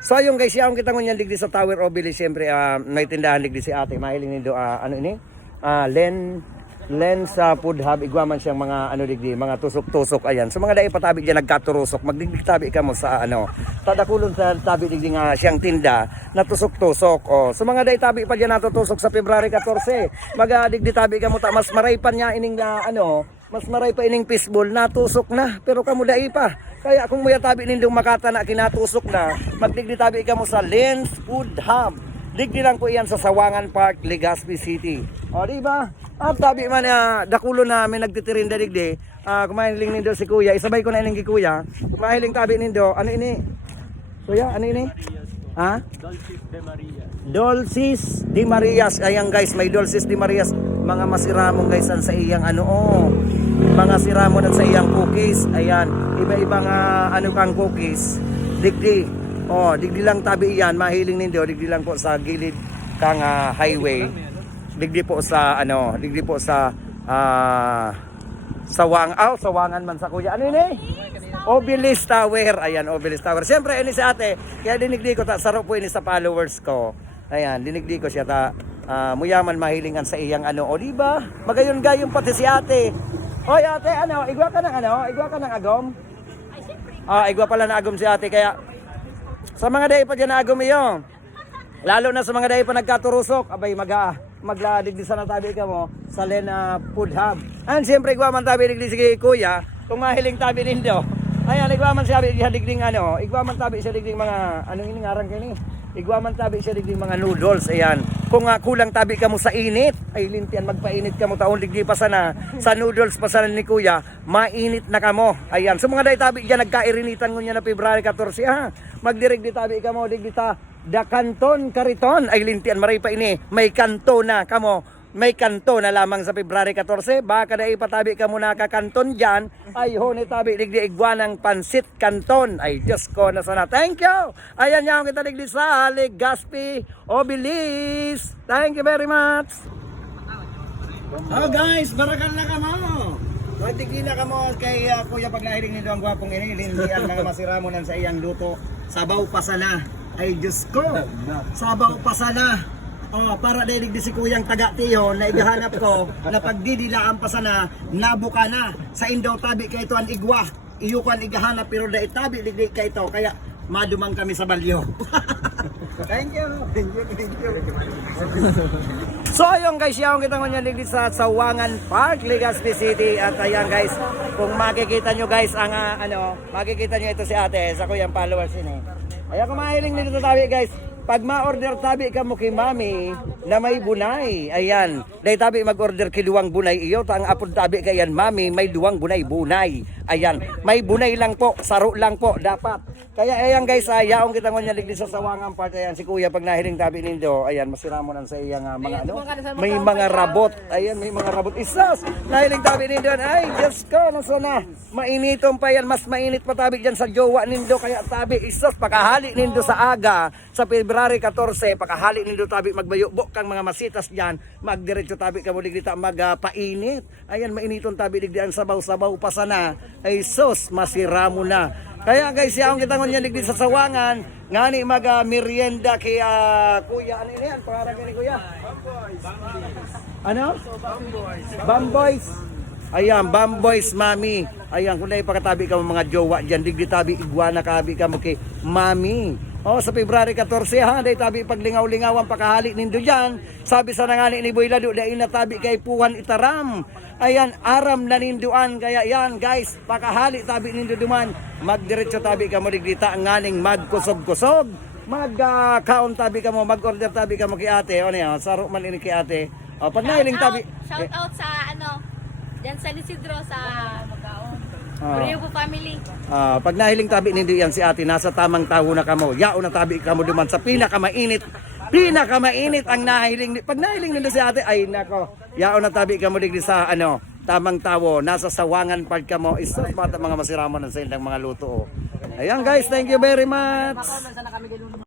So ayun guys, yaong kita ngunyan digdi sa Tower Obelisk, siyempre ah, may tindahan digdi si ate, mahiling nindo ah, ano ini? Ah, Len Len sa food hub, igwaman siyang mga ano digdi, mga tusok-tusok ayan. So mga dai patabi diyan nagkaturusok, magdigdig tabi ka mo sa ano. Tadakulon sa tabi digdi nga siyang tinda na tusok-tusok. Oh, so mga dai tabi pa diyan natutusok sa February 14. Magadigdi tabi ka mo ta mas maray pa niya ining na ano, mas maray pa ining fishball natusok na pero kamo dai pa. Kaya kung muya tabi nindong makata na kinatusok na, magdigdi tabi ka mo sa Lens Food Hub. Digdi lang po iyan sa Sawangan Park, Legazpi City. O, di ba? At tabi man uh, dakulo na may nagtitirinda digdi. Uh, kumahiling nindo si Kuya. Isabay ko na ining Kuya. Kumahiling tabi nindo. Ano ini? Kuya, ano ini? Ha? Dolces de Marias. Ayan guys, may Dolces de Marias. Mga masiramong guys an sa iyang ano oh. Mga siramon at sa iyang cookies. Ayan, iba-ibang ah, ano kang cookies. Digdi. Oh, digdi lang tabi iyan. Mahiling nindo, digdi lang po sa gilid kang ah, highway. Digdi po sa ano, digdi po sa ah Sawang, aw, sawangan man sa kuya. Ano ini? Obelisk Tower. Ayan, Obelisk Tower. Siyempre, ini si ate. Kaya dinigdi ko, ta, saro po ini sa followers ko. Ayan, dinigdi ko siya ta. ah, muyaman mahilingan sa iyang ano. O, di ba? Magayon gayon pati si ate. Hoy, ate, ano? Igwa ka ng ano? Igwa ka ng agom? Ah, igwa pala na agom si ate. Kaya, sa mga day pa dyan na agom iyo. Lalo na sa mga day pa nagkaturusok, abay maga magladig di sa natabi ka mo sa Lena Food Hub. And siyempre igwaman tabi digdi sige kuya, kung mahiling tabi nindo. Ayan, igwaman siya di digding ano, igwaman tabi siya digding mga anong ini ngarang kini. Igwaman tabi siya digding mga noodles, ayan. Kung nga kulang tabi ka mo sa init, ay lintian magpainit ka mo taon digdi pa sana sa noodles pa sana ni kuya, mainit na kamo. Ayan, so mga day tabi diyan nagkairinitan ngunya na February 14 ha. Magdirig di tabi ka mo digdi ta da kanton kariton ay lintian maray pa ini. May kanto na kamo. May kanto na lamang sa February 14 baka na ipatabi ka muna ka kanton dyan. Ay honi tabi digdi igwanang pansit kanton ay Diyos ko na. Sana thank you! Ayan yan kita digdi sa Legazpi Obelis thank you very much! Oh guys, barakan na kamo. Matigli na kamo kay uh, Kuya Pagnahiling nito ang gwapong ini, lindian mga masiramonan sa iyang luto. Sabaw pa sana. Ay Diyos ko. Sabaw pa sana. Oh, para dahil di si Kuyang taga tiyo na igahanap ko na pagdidilaan pa sana nabuka na sa Indaw tabi kay ito ang igwa iyukan igahanap pero dahil tabi digdi kay ito kaya madumang kami sa balyo. Thank you. Thank you thank you So ayun guys, yung kita nyo ligdi sa Sawangan Park, Legazpi City at ayan guys, kung makikita nyo guys ang ah, ano, makikita nyo ito si ate sa kuyang followers ini. Ayan kung mahiling dito sa tabi guys, pag ma-order tabi ka mo kay mami na may bunay, ayan, dahil tabi mag-order kay duwang bunay iyo, ta ang apod tabi kay yan mami, may duwang bunay, bunay. Ayan, may bunay lang po, saro lang po, dapat. Kaya ayan guys, uh, yaong kita nyo ligdi sa Sawangan Park, ayan si kuya pag nahiling tabi nindo, ayan, masiramo sa iyang ah, mga ano, may mga rabot, ayan, may mga rabot. Isas, nahiling tabi nindo, ay, Diyos ko, nasa na, mainitong pa yan, mas mainit pa tabi dyan sa jowa nindo, kaya tabi, isas, pagkahali nindo sa aga, sa February 14, pagkahali nindo tabi, magbayubok kang mga masitas dyan, magdiretso tabi ka mo digdita, magpainit, ayan, mainitong tabi digdian, sabaw-sabaw pa sana, ay sus, masiramo na. Kaya guys, yaong kita ngon yan digdi sa sawangan, ngani maga merienda kay ah, kuya, ano yan, pangarang ni kuya? Ano? Bamboys. Ayan, Bamboys, mami. Ayan, kung na ipakatabi ka mo mga jowa dyan, digdi tabi iguana kabi ka mo kay mami. Oh, sa February 14 ha, day tabi paglingaw-lingaw ang pakahali nindo dyan. Sabi sa nangani ni Boy Lado, dahil natabi kay Puwan Itaram. Ayan, aram na ninduan. Kaya yan guys, pakahali tabi nindo duman. Magdiretso tabi ka mo digdita ang nganing magkusog-kusog. Mag-count tabi ka mo, mag-order tabi ka mo kay ate. Ano yan, saro man ini kay ate. Oh, pag tabi. Shout out sa ano, dyan sa Lisidro sa Magaon. Ah. Briugo family. Ah, pag nahiling tabi nindo yan si ate, nasa tamang taho na kamo. Yao na tabi kamo duman sa pinakamainit. Pinakamainit ang nahiling. ni- Pag nahiling nindo si ate, ay nako. Yao na tabi kamo digdi sa ano, tamang tawo. Nasa sawangan part kamo. Isa mga mga masiraman sa ilang mga luto. Oh. Ayan guys, thank you very much.